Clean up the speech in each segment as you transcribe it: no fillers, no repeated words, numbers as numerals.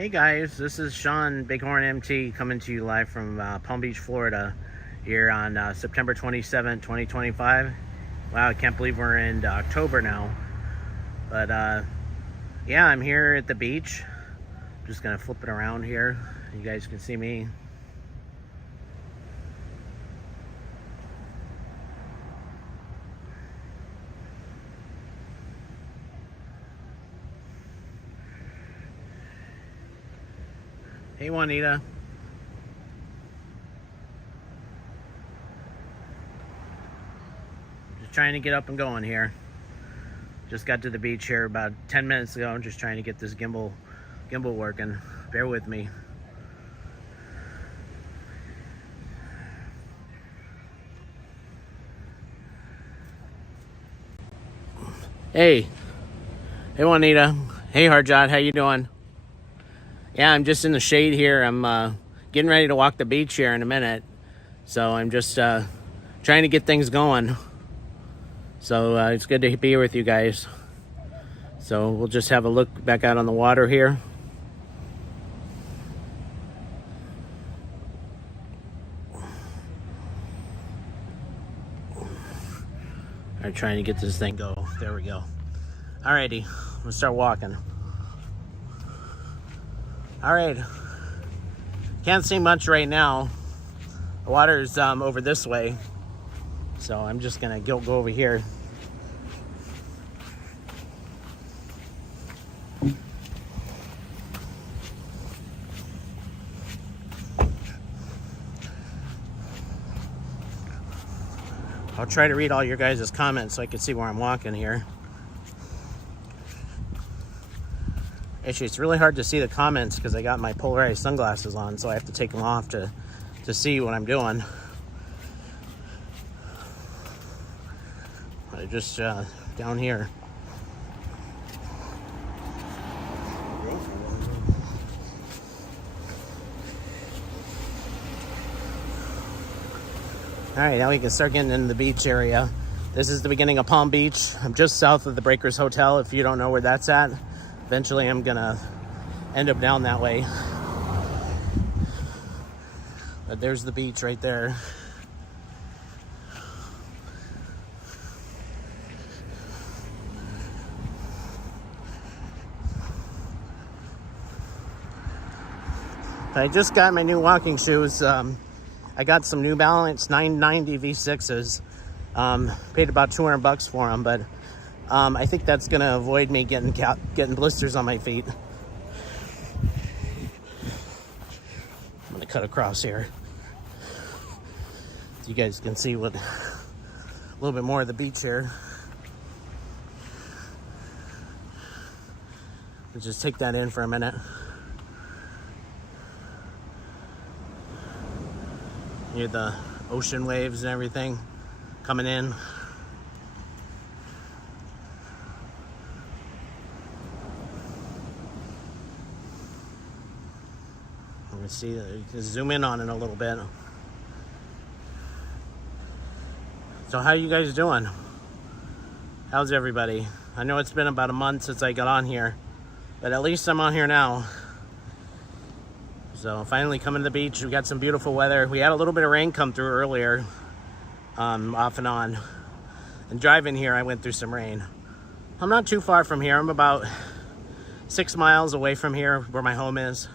Hey guys, this is Sean Bighorn MT coming to you live from Palm Beach, Florida here on September 27, 2025. Wow, I can't believe we're in October now. But yeah, I'm here at the beach. I'm just gonna flip it around here. You guys can see me. Hey Juanita. Just trying to get up and going here. Just got to the beach here about 10 minutes ago. I'm just trying to get this gimbal working. Bear with me. Hey Juanita. Hey Harjot, how you doing? Yeah, I'm just in the shade here. I'm getting ready to walk the beach here in a minute. So I'm just trying to get things going. So it's good to be here with you guys. So we'll just have a look back out on the water here. I'm trying to get this thing go. There we go. Alrighty, we'll start walking. All right, can't see much right now. The water's over this way, so I'm just gonna go over here. I'll try to read all your guys' comments so I can see where I'm walking here. Actually, it's really hard to see the comments because I got my polarized sunglasses on, so I have to take them off to see what I'm doing. I just down here. All right, now we can start getting into the beach area. This is the beginning of Palm Beach. I'm just south of the Breakers Hotel, if you don't know where that's at. Eventually, I'm gonna end up down that way. But there's the beach right there. I just got my new walking shoes. I got some New Balance 990 V6s. Paid about $200 for them, but I think that's gonna avoid me getting blisters on my feet. I'm gonna cut across here so you guys can see what a little bit more of the beach here. Let's just take that in for a minute. Hear the ocean waves and everything coming in. See, you can zoom in on it a little bit. So how you guys doing? How's everybody? I know it's been about a month since I got on here, but at least I'm on here now. So finally coming to the beach. We got some beautiful weather. We had a little bit of rain come through earlier, off and on. And driving here, I went through some rain. I'm not too far from here. I'm about 6 miles away from here where my home is.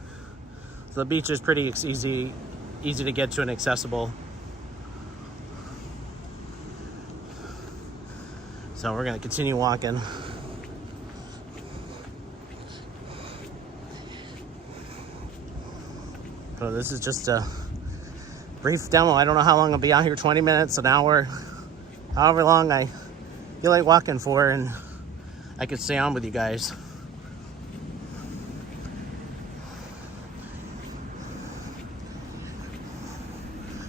So the beach is pretty easy to get to and accessible. So we're gonna continue walking. So this is just a brief demo. I don't know how long I'll be out here, 20 minutes, an hour, however long I feel like walking for, and I could stay on with you guys.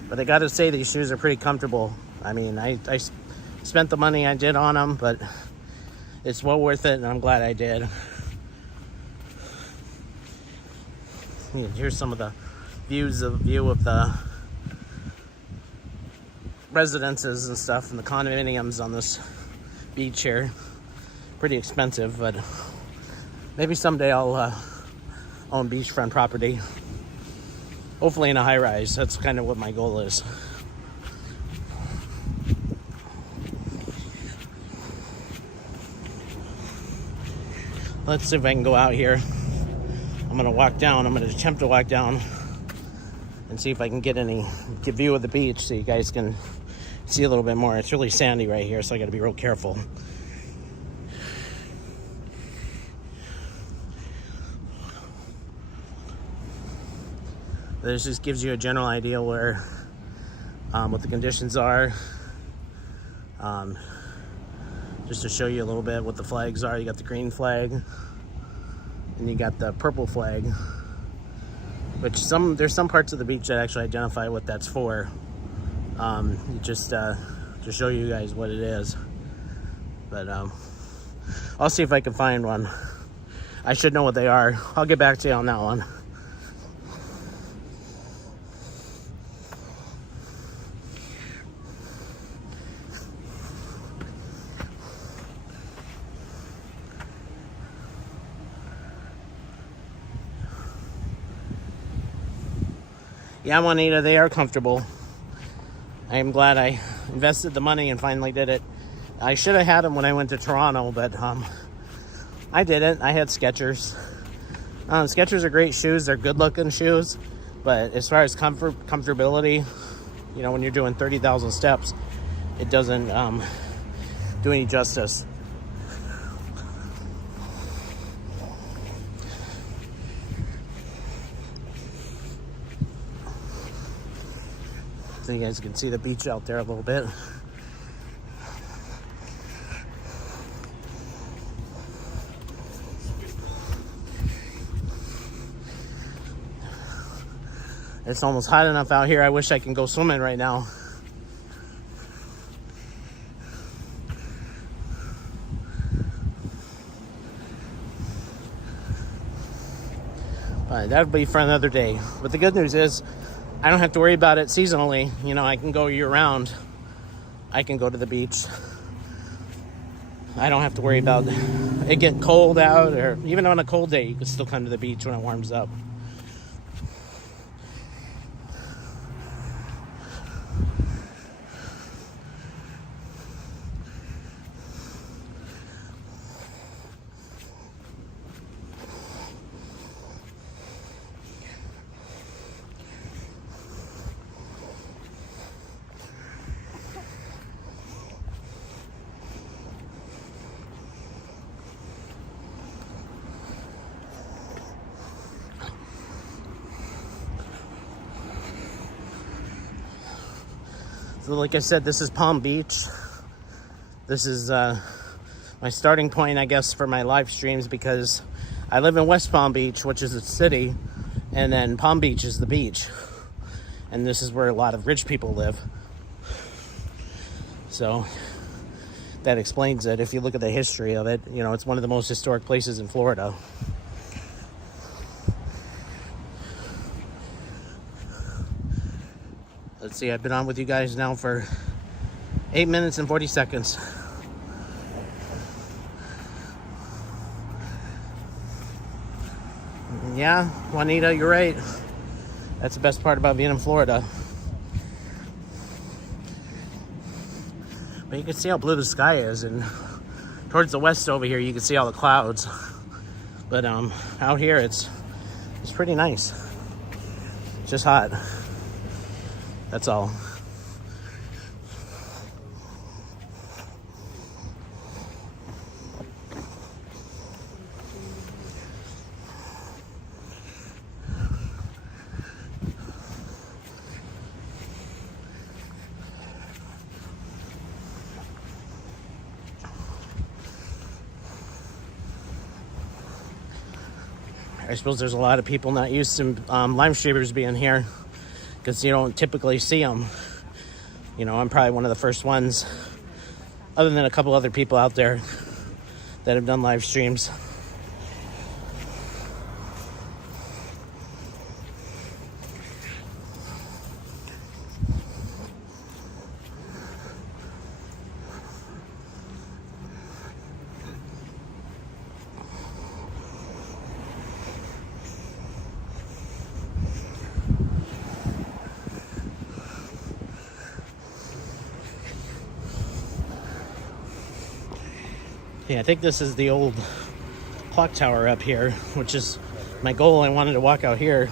But I gotta say, these shoes are pretty comfortable. I mean, I spent the money I did on them, but it's well worth it, and I'm glad I did. Here's some of the view of the residences and stuff and the condominiums on this beach here. Pretty expensive, but maybe someday I'll own beachfront property. Hopefully in a high rise. That's kind of what my goal is. Let's see if I can go out here. I'm gonna walk down. I'm gonna attempt to walk down and see if I can get view of the beach so you guys can see a little bit more. It's really sandy right here, so I gotta be real careful. This just gives you a general idea where what the conditions are. Just to show you a little bit what the flags are. You got the green flag and you got the purple flag, which there's some parts of the beach that actually identify what that's for. Just to show you guys what it is. But I'll see if I can find one. I should know what they are. I'll get back to you on that one. Yeah, Juanita, they are comfortable. I am glad I invested the money and finally did it. I should have had them when I went to Toronto, but I didn't. I had Skechers. Skechers are great shoes. They're good-looking shoes. But as far as comfortability, you know, when you're doing 30,000 steps, it doesn't do any justice. So you guys can see the beach out there a little bit. It's almost hot enough out here. I wish I can go swimming right now. But that'll be for another day. But the good news is, I don't have to worry about it seasonally. You know, I can go year round. I can go to the beach. I don't have to worry about it getting cold out, or even on a cold day, you can still come to the beach when it warms up. So like I said, this is Palm Beach. This is my starting point, I guess, for my live streams, because I live in West Palm Beach, which is a city, and then Palm Beach is the beach. And this is where a lot of rich people live. So that explains it. If you look at the history of it, you know, it's one of the most historic places in Florida. Let's see, I've been on with you guys now for 8 minutes and 40 seconds. Yeah, Juanita, you're right. That's the best part about being in Florida. But you can see how blue the sky is, and towards the west over here you can see all the clouds. But out here it's pretty nice. It's just hot. That's all. I suppose there's a lot of people not used to live streamers being here, because you don't typically see them. You know, I'm probably one of the first ones, other than a couple other people out there that have done live streams. Yeah, I think this is the old clock tower up here, which is my goal. I wanted to walk out here.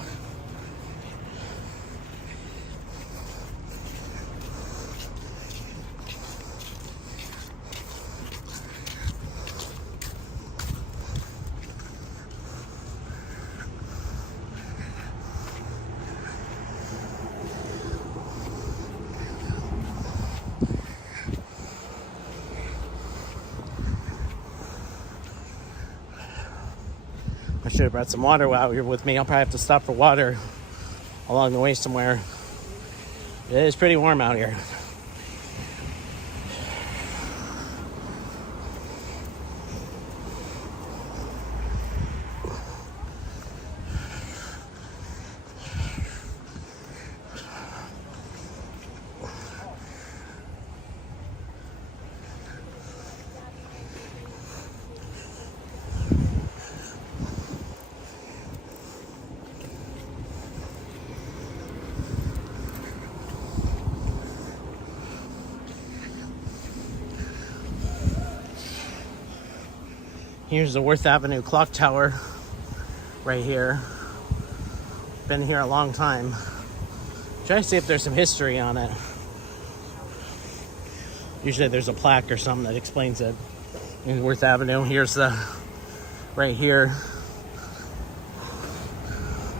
I should have brought some water out here with me. I'll probably have to stop for water along the way somewhere. It is pretty warm out here. Here's the Worth Avenue clock tower right here. Been here a long time. Try to see if there's some history on it. Usually there's a plaque or something that explains it. In Worth Avenue, here's the, right here.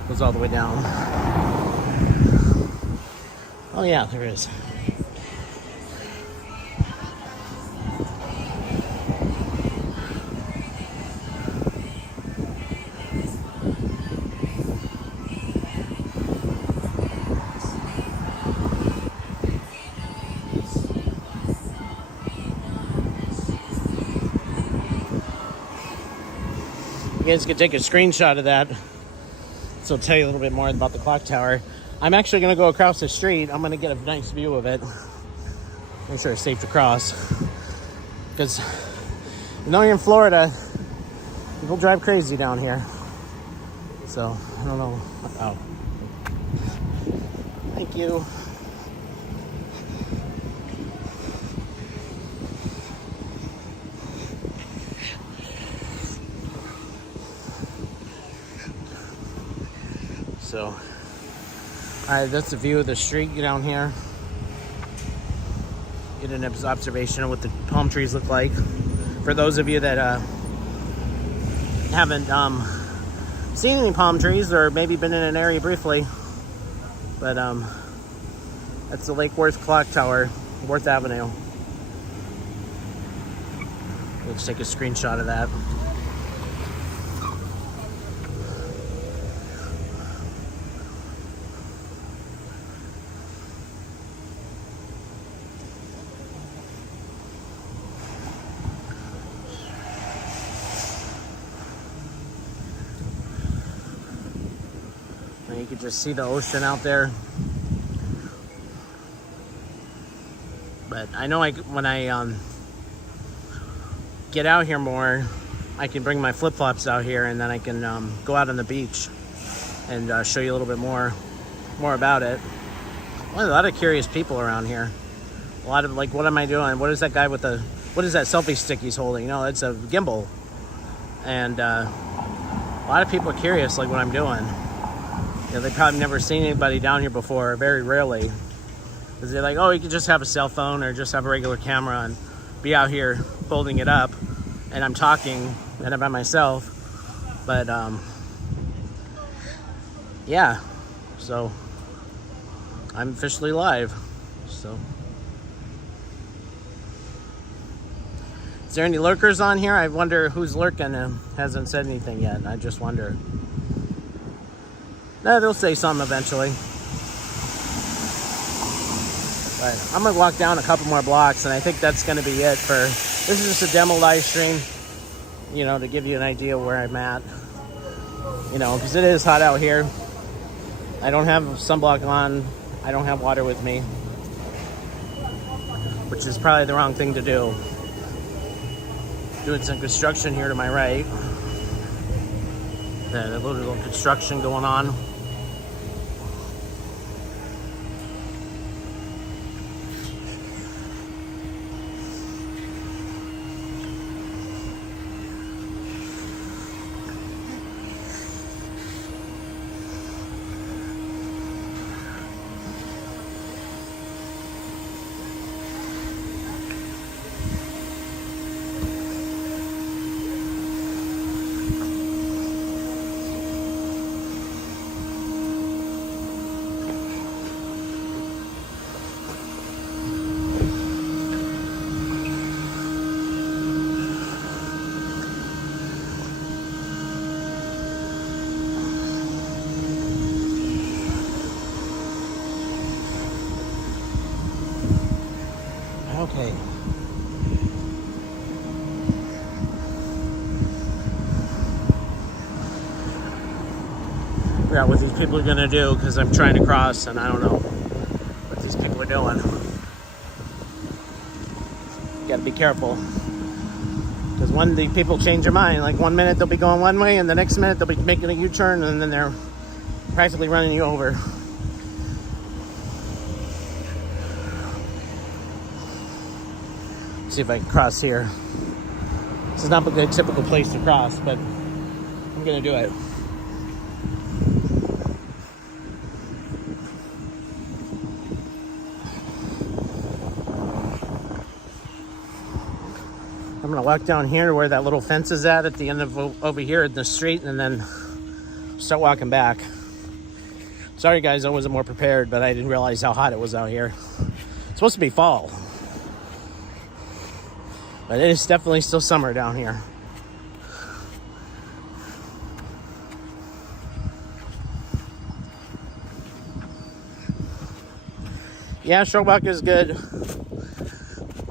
Goes all the way down. Oh yeah, there is. You guys can take a screenshot of that. So I'll tell you a little bit more about the clock tower. I'm actually going to go across the street. I'm going to get a nice view of it. Make sure it's safe to cross. Because you know you're in Florida, people drive crazy down here. So, I don't know. Oh. Thank you. So, alright, that's the view of the street down here. Get an observation of what the palm trees look like. For those of you that haven't seen any palm trees or maybe been in an area briefly, but that's the Lake Worth Clock Tower, Worth Avenue. Let's take a screenshot of that. You can just see the ocean out there. But I know when I get out here more, I can bring my flip-flops out here and then I can go out on the beach and show you a little bit more about it. Well, a lot of curious people around here. A lot of like, what am I doing? What is that guy with the, what is that selfie stick he's holding? No, it's a gimbal. And a lot of people are curious like what I'm doing. You know, they've probably never seen anybody down here before, very rarely. Because they're like, oh, you could just have a cell phone or just have a regular camera and be out here folding it up. And I'm talking and I'm by myself. But, yeah. So, I'm officially live. So. Is there any lurkers on here? I wonder who's lurking and hasn't said anything yet. I just wonder. No, they'll say something eventually. But I'm gonna walk down a couple more blocks and I think that's gonna be it for, this is just a demo live stream, you know, to give you an idea where I'm at. You know, because it is hot out here. I don't have sunblock on. I don't have water with me. Which is probably the wrong thing to do. Doing some construction here to my right. A little construction going on. figure out what these people are going to do, because I'm trying to cross and I don't know what these people are doing. You got to be careful, because when the people change their mind, like 1 minute they'll be going one way and the next minute they'll be making a U-turn, and then they're practically running you over. See if I can cross here. This is not a typical place to cross, but I'm gonna do it. I'm gonna walk down here where that little fence is at the end of over here in the street, and then start walking back. Sorry guys, I wasn't more prepared, but I didn't realize how hot it was out here. It's supposed to be fall, but it is definitely still summer down here. Yeah, short walk is good.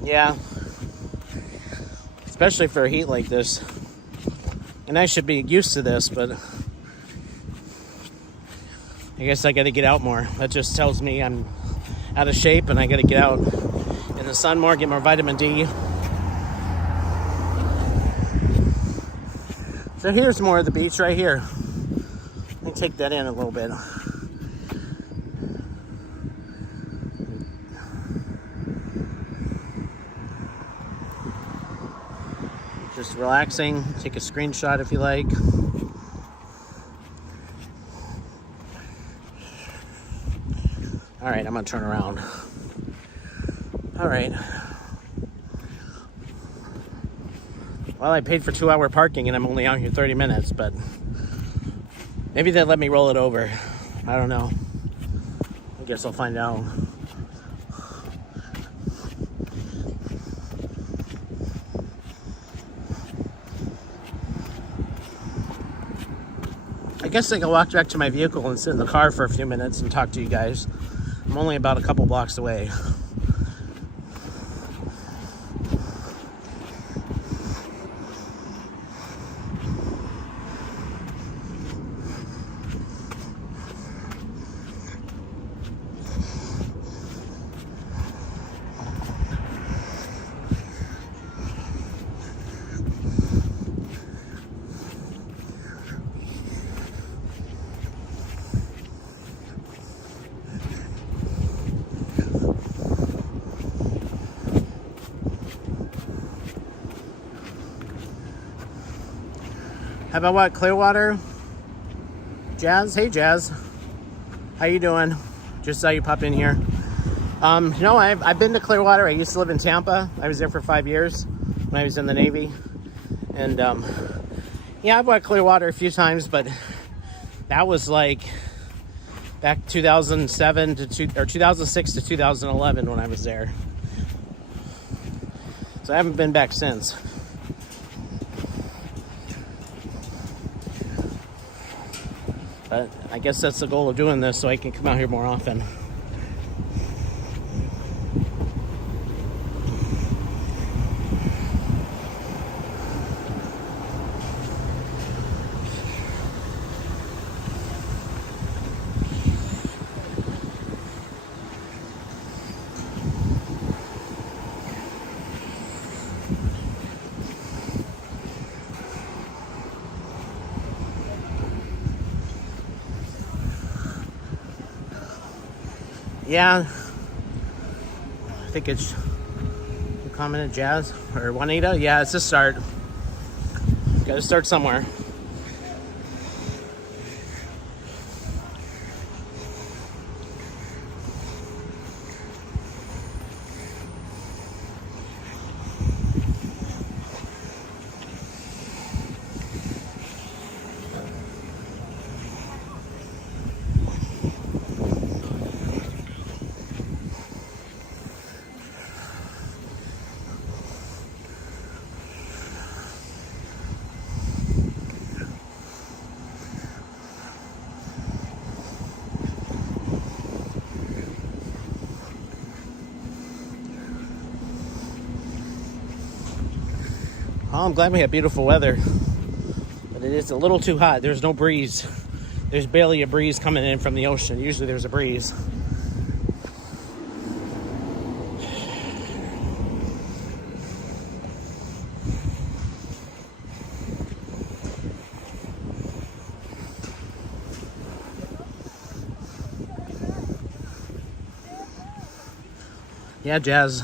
Yeah. Especially for a heat like this. And I should be used to this, but I guess I gotta get out more. That just tells me I'm out of shape and I gotta get out in the sun more, get more vitamin D. So here's more of the beach right here. Let me take that in a little bit. Just relaxing. Take a screenshot if you like. All right, I'm gonna turn around. All right. Well, I paid for 2-hour parking and I'm only out here 30 minutes, but maybe they'll let me roll it over. I don't know. I guess I'll find out. I guess I can walk back to my vehicle and sit in the car for a few minutes and talk to you guys. I'm only about a couple blocks away. How about what? Clearwater? Jazz? Hey, Jazz. How you doing? Just saw you pop in here. No, I've been to Clearwater. I used to live in Tampa. I was there for 5 years when I was in the Navy. And, yeah, I've went Clearwater a few times, but that was like back 2007 or 2006 to 2011 when I was there. So I haven't been back since. But I guess that's the goal of doing this, so I can come out here more often. Yeah, I think it's, you commented, Jazz or Juanita? Yeah, it's a start. Got to start somewhere. Oh, I'm glad we have beautiful weather, but it is a little too hot. There's no breeze there's barely a breeze coming in from the ocean. Usually there's a breeze. Yeah, Jazz.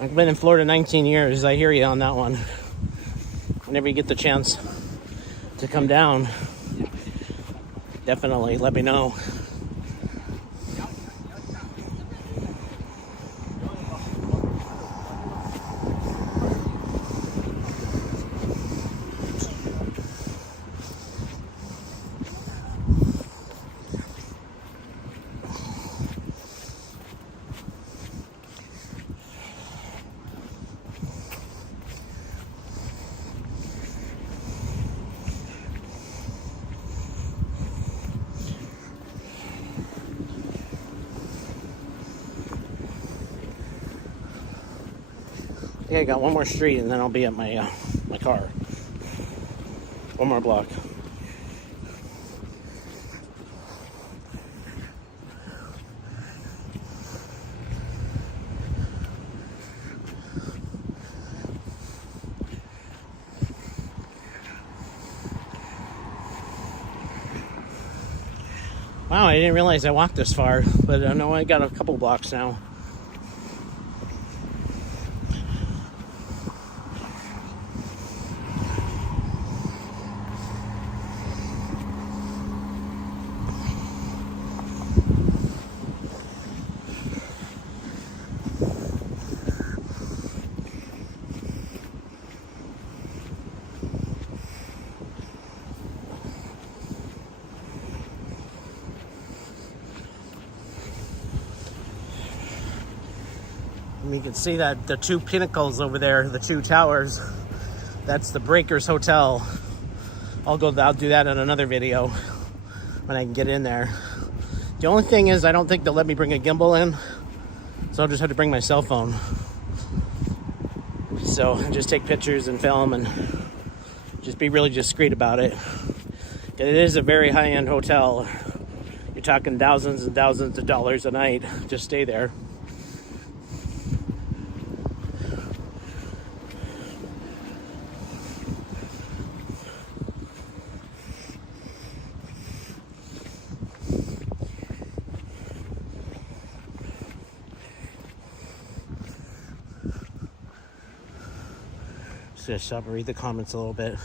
I've been in Florida 19 years. I hear you on that one. Whenever you get the chance to come down, definitely let me know. Yeah, I got one more street and then I'll be at my my car. One more block. Wow, I didn't realize I walked this far, but I know I got a couple blocks now. And you can see that the two pinnacles over there, the two towers, that's the Breakers Hotel. I'll do that in another video when I can get in there. The only thing is I don't think they'll let me bring a gimbal in, so I'll just have to bring my cell phone. So just take pictures and film and just be really discreet about it. It is a very high-end hotel. You're talking thousands and thousands of dollars a night. Just stay there. Just gonna stop and read the comments a little bit.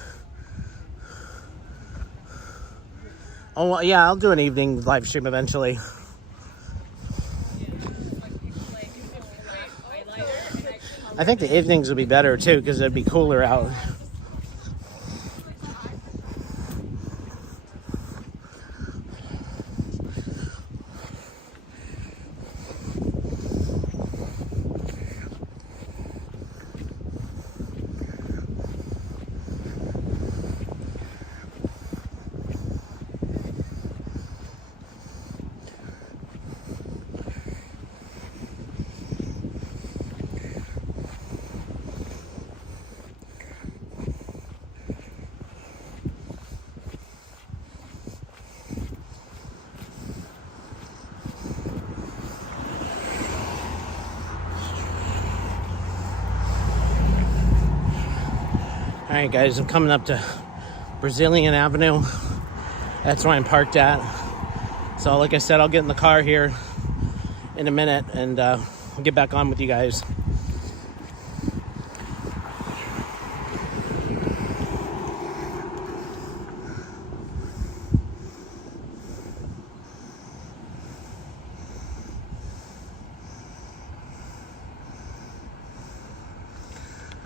Oh, well, yeah, I'll do an evening live stream eventually. I think the evenings will be better too because it'd be cooler out. All right, guys, I'm coming up to Brazilian Avenue. That's where I'm parked at. So like I said, I'll get in the car here in a minute and I'll get back on with you guys.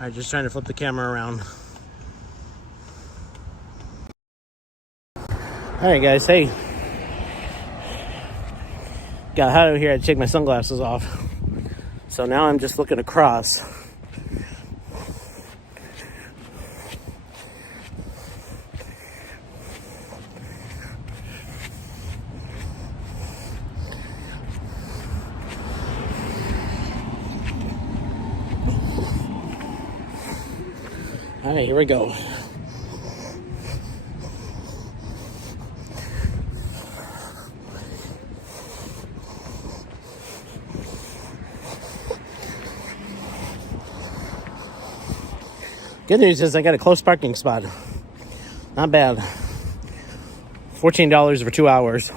All right, just trying to flip the camera around. All right, guys, hey. Got hot out here, I had to take my sunglasses off. So now I'm just looking across. All right, here we go. Good news is I got a close parking spot. Not bad. $14 for 2 hours.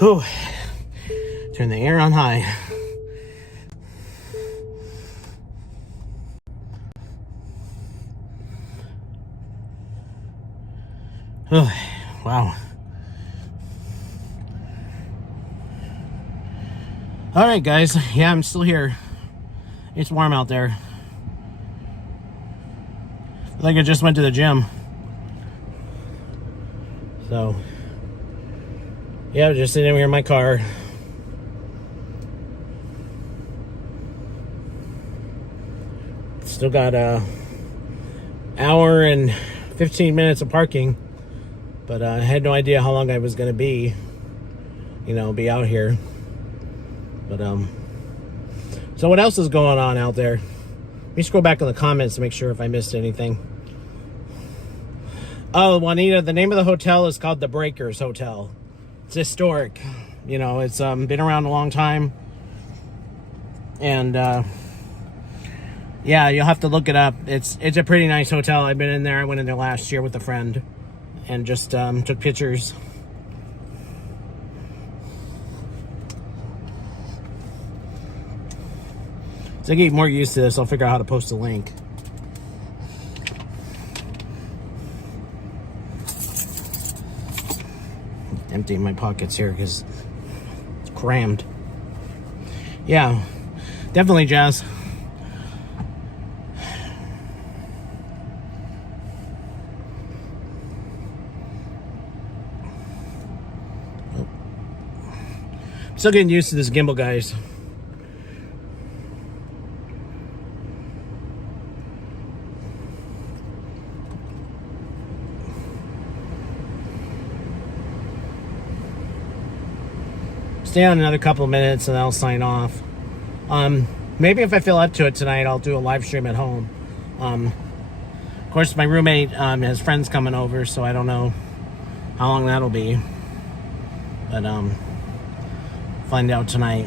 Whew. Turn the air on high. Oh, wow. All right, guys. Yeah, I'm still here. It's warm out there. I think I just went to the gym. So, yeah, just sitting here in my car. Still got a hour and 15 minutes of parking. But I had no idea how long I was going to be out here. But, so what else is going on out there? Let me scroll back in the comments to make sure if I missed anything. Oh, Juanita, the name of the hotel is called the Breakers Hotel. It's historic. It's been around a long time. And, yeah, you'll have to look it up. It's a pretty nice hotel. I've been in there. I went in there last year with a friend. And just took pictures. So I get more used to this. I'll figure out how to post a link. Emptying my pockets here because it's crammed. Yeah, definitely, Jazz. Still getting used to this gimbal, guys. Stay on another couple of minutes and I'll sign off. Maybe if I feel up to it tonight, I'll do a live stream at home. Of course, my roommate has friends coming over, so I don't know how long that'll be. But find out tonight.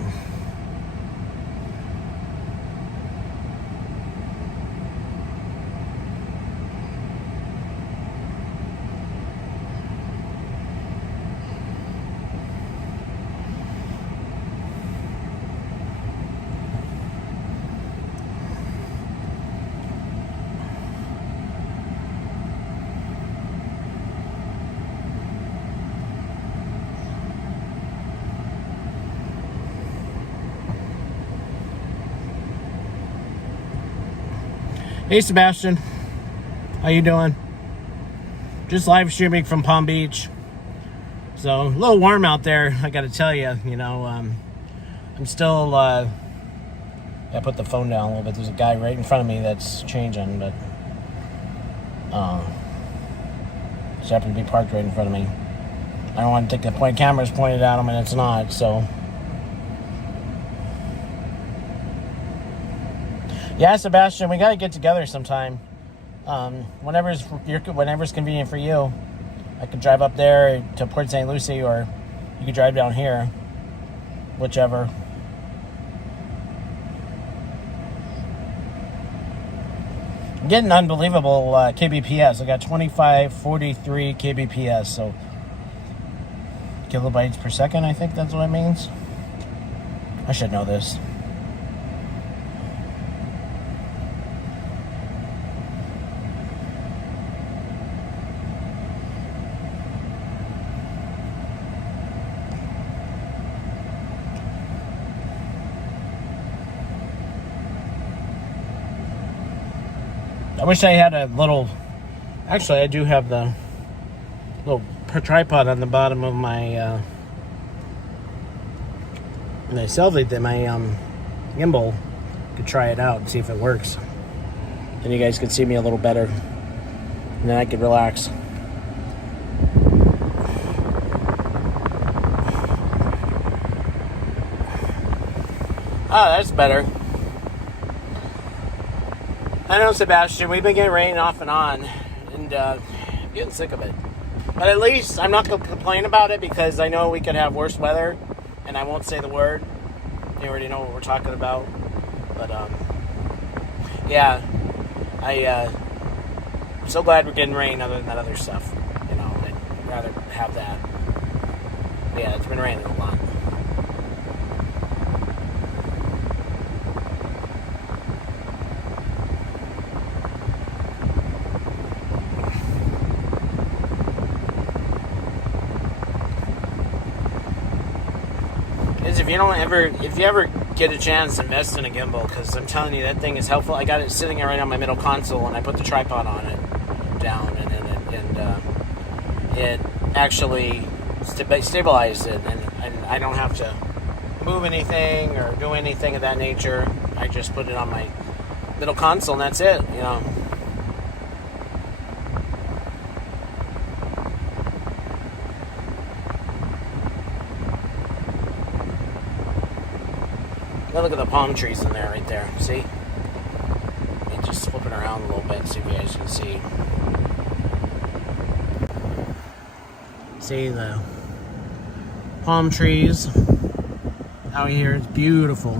Hey Sebastian, how you doing? Just live streaming from Palm Beach. So a little warm out there, I gotta tell you. I'm still. I put the phone down a little bit. There's a guy right in front of me that's changing, but just happened to be parked right in front of me. I don't want to take the camera's pointed at him, and it's not. So. Yeah, Sebastian, we got to get together sometime. Whenever's convenient for you. I could drive up there to Port St. Lucie, or you could drive down here. Whichever. I'm getting unbelievable kbps. I got 2543 kbps, so kilobytes per second, I think that's what it means. I should know this. I wish I had a little... Actually, I do have the little tripod on the bottom of my... my gimbal. Could try it out and see if it works. Then you guys could see me a little better. And then I could relax. Oh, that's better. I know, Sebastian, we've been getting rain off and on. And I'm getting sick of it. But at least I'm not going to complain about it because I know we could have worse weather. And I won't say the word. You already know what we're talking about. But, yeah. I'm so glad we're getting rain other than that other stuff. You know, I'd rather have that. But yeah, it's been raining a lot. If you ever get a chance, invest in a gimbal, because I'm telling you, that thing is helpful. I got it sitting right on my middle console, and I put the tripod on it down, and it actually stabilized it, and I don't have to move anything or do anything of that nature. I just put it on my middle console, and that's it. You know. Look at the palm trees in there, right there. See? And just flipping around a little bit, so you guys can see. See the palm trees out here. It's beautiful.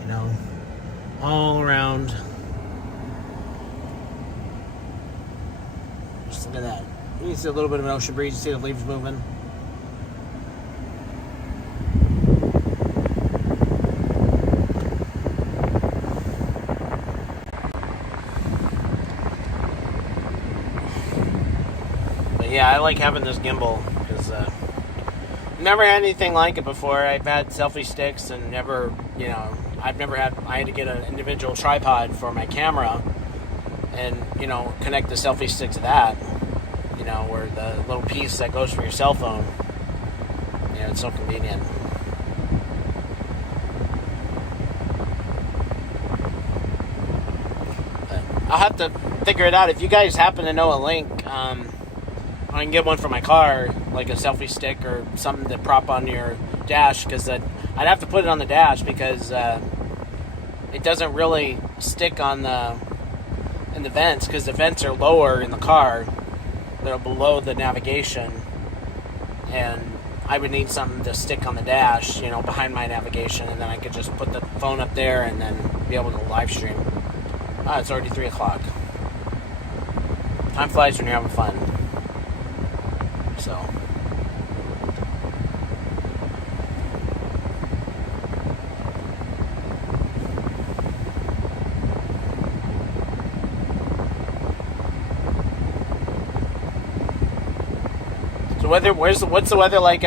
You know, all around. Just look at that. You can see a little bit of an ocean breeze. You see the leaves moving. Yeah, I like having this gimbal because never had anything like it before. I've had selfie sticks and never, you know, I had to get an individual tripod for my camera and, you know, connect the selfie stick to that, you know, where the little piece that goes for your cell phone, you know, it's so convenient. But I'll have to figure it out. If you guys happen to know a link, I can get one for my car, like a selfie stick or something to prop on your dash, because I'd have to put it on the dash because it doesn't really stick on in the vents, because the vents are lower in the car. They're below the navigation, and I would need something to stick on the dash, you know, behind my navigation, and then I could just put the phone up there and then be able to live stream. It's already 3 o'clock. Time flies when you're having fun. So, what's the weather like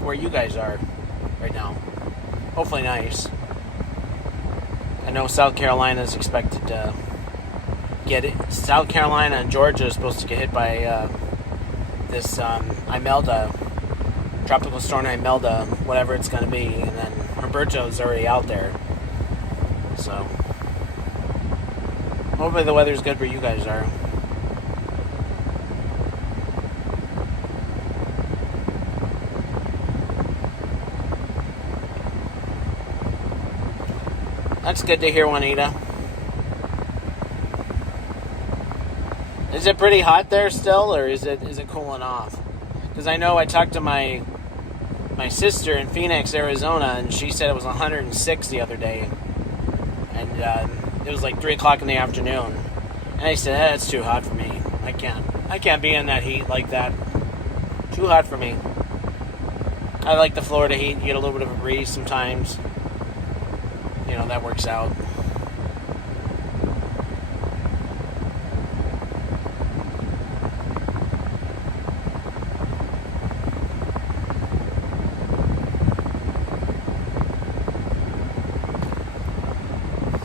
where you guys are right now? Hopefully nice. I know South Carolina is expected to get it. South Carolina and Georgia is supposed to get hit by this Imelda, tropical storm Imelda, whatever it's going to be, and then Roberto's already out there. So, hopefully the weather's good where you guys are. That's good to hear, Juanita. Is it pretty hot there still, or is it cooling off? Because I know I talked to my sister in Phoenix, Arizona, and she said it was 106 the other day, and it was like 3 o'clock in the afternoon. And I said, that's too hot for me. I can't be in that heat like that. Too hot for me. I like the Florida heat. You get a little bit of a breeze sometimes. You know, that works out.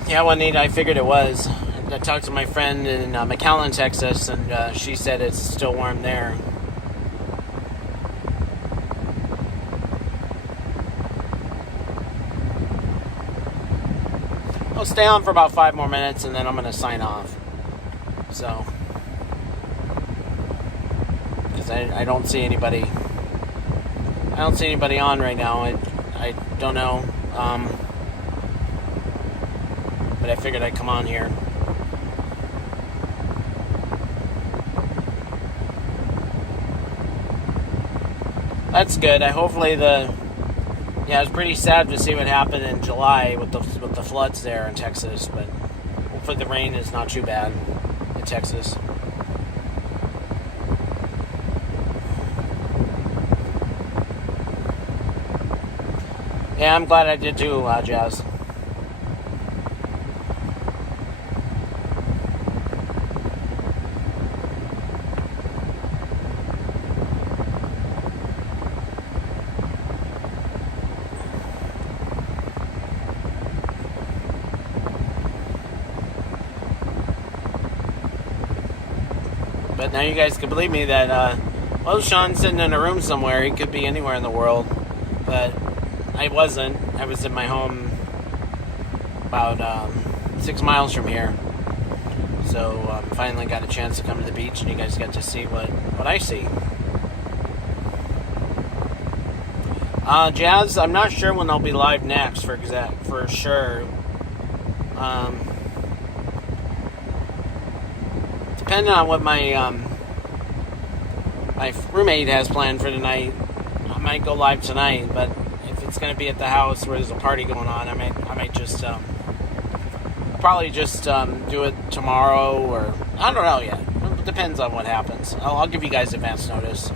Yeah, Juanita, I figured it was. I talked to my friend in McAllen, Texas, and she said it's still warm there. I'll stay on for about 5 more minutes, and then I'm going to sign off. So, because I don't see anybody. I don't see anybody on right now. I don't know. But I figured I'd come on here. That's good. Hopefully yeah, it was pretty sad to see what happened in July with the floods there in Texas, but hopefully the rain is not too bad in Texas. Yeah, I'm glad I did too, Jazz. But now you guys can believe me that, well, Sean's sitting in a room somewhere. He could be anywhere in the world. But I wasn't. I was in my home about 6 miles from here. So finally got a chance to come to the beach, and you guys got to see what I see. Jazz, I'm not sure when they'll be live next for sure. Depending on what my roommate has planned for tonight, I might go live tonight. But if it's going to be at the house where there's a party going on, I might just probably just do it tomorrow, or I don't know yet. It depends on what happens. I'll give you guys advance notice.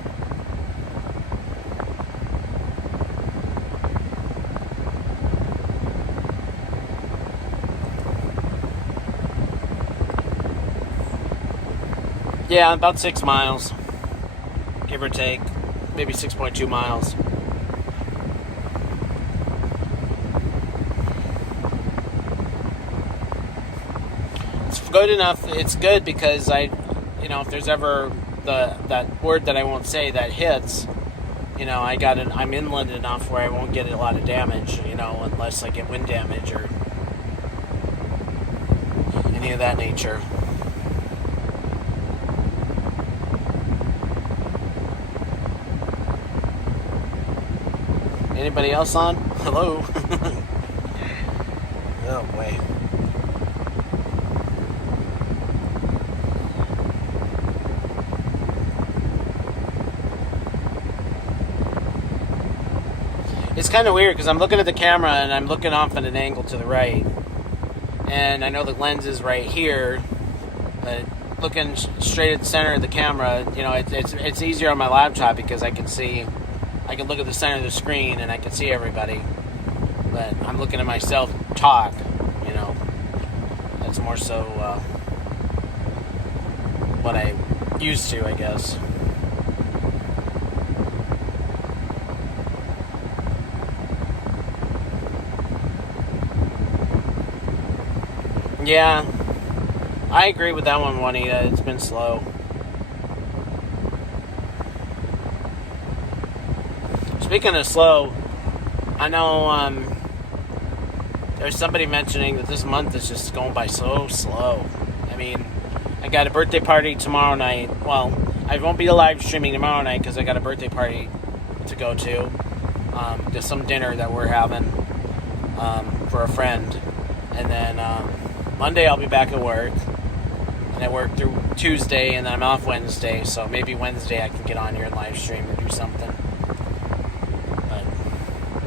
Yeah, about 6 miles, give or take, maybe 6.2 miles. It's good enough. It's good because if there's ever that word that I won't say that hits, I'm inland enough where I won't get a lot of damage, unless I get wind damage or any of that nature. Anybody else on? Hello? Oh, boy. It's kind of weird because I'm looking at the camera and I'm looking off at an angle to the right. And I know the lens is right here, but looking straight at the center of the camera, it's easier on my laptop because I can look at the center of the screen and I can see everybody. But I'm looking at myself talk, That's more so what I'm used to, I guess. Yeah, I agree with that one, Juanita. It's been slow. Speaking of slow, I know there's somebody mentioning that this month is just going by so slow. I mean, I got a birthday party tomorrow night. Well, I won't be live streaming tomorrow night because I got a birthday party to go to. Just some dinner that we're having for a friend. And then Monday I'll be back at work. And I work through Tuesday, and then I'm off Wednesday. So maybe Wednesday I can get on here and live stream or do something.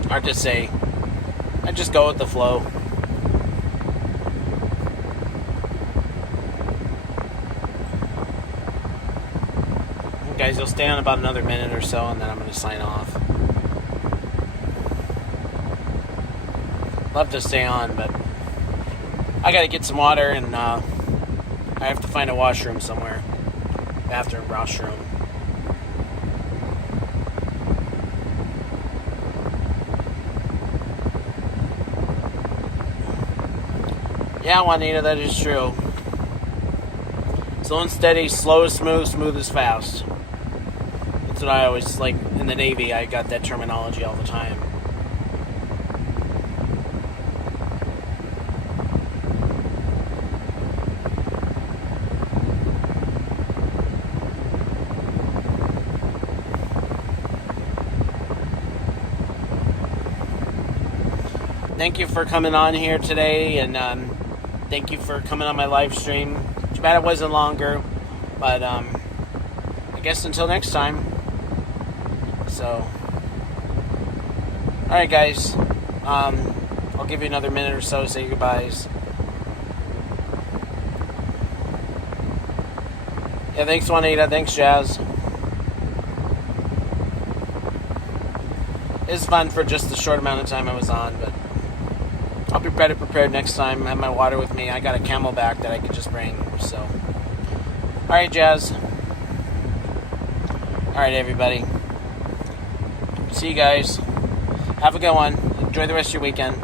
Hard to say. I just go with the flow. Guys, you'll stay on about another minute or so, and then I'm going to sign off. Love to stay on, but I got to get some water, and I have to find a washroom somewhere. Bathroom, washroom. Yeah, Juanita, that is true. Slow and steady, slow is smooth, smooth is fast. That's what I always like in the Navy. I got that terminology all the time. Thank you for coming on here today, and thank you for coming on my live stream. Too bad it wasn't longer, but I guess until next time. So Alright, guys. I'll give you another minute or so to say goodbyes. Yeah, thanks, Juanita. Thanks, Jazz. It's fun for just the short amount of time I was on, but I'll be better prepared next time. I have my water with me. I got a Camelback that I could just bring, so. Alright, Jazz. Alright, everybody. See you guys. Have a good one. Enjoy the rest of your weekend.